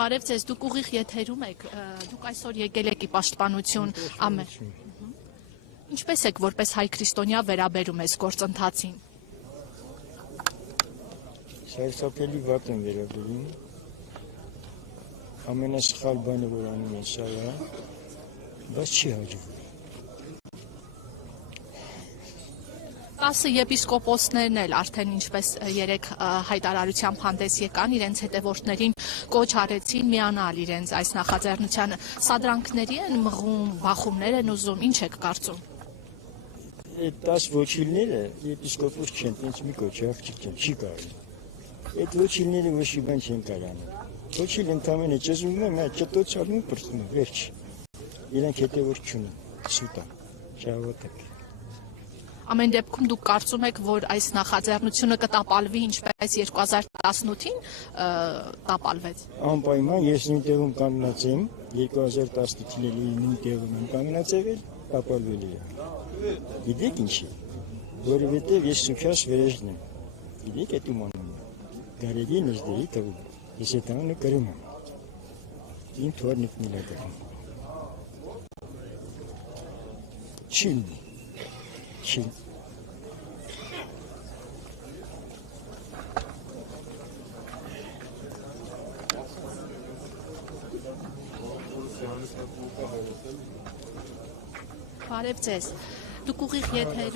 Բարև ձեզ, դուք ուղիղ եթերում եք, դուք այսօր եկել եք ի պաշտպանություն ամեն։ Ինչպես եք որպես հայ քրիստոնյա վերաբերում ես գործընթացին։ Սարսափելի վատ եմ վերաբերում։ Ամենասխալ բանը, որ անում են սա է, բայց չի հաջողվում։ 10 եպիսկոպոսներն էլ արդեն ինչպես երեք հայտարարությամբ հանդես եկան, իրենց հետևորդներին կոչ արեցին միանալ իրենց այս նախաձեռնությանը։ Սադրանքների են մղում, բախումներ են ուզում, ինչ եք կարծում։ Այդ 10 ոչիլները եպիսկոպոս չեն, տենց մի կոչ աղջիկ չեն, չի կարելի։ Այդ ոչիլները ոչ մի բան չեն կարող։ Ոչիլ ընդամենը ճզում են, ճտոցալում ու պրծնում, վերջ։ Իրենք հետևորդ չունեն, սուտ են, շահավատակ։ Ամեն դեպքում դուք կարծում եք, որ այս նախաձեռնությունը կտապալվի ինչպես 2018-ին տապալվեց։ Անպայման ես նույն տեղում կանգնած եմ, 2018-ի նույն տեղում եմ կանգնած եղել, տապալվելի է։ Գիտեք ինչի, որովհետև ես Սուքյաս Վերեժն եմ, գիտեք այդ ում անում եմ, Գարեգի Նժդեի տղու, ես այդ անունը կրում եմ, իմ թորնիկն էլ է կրում։ Չի։ Բարև ձեզ, դուք ուղիղ եթերում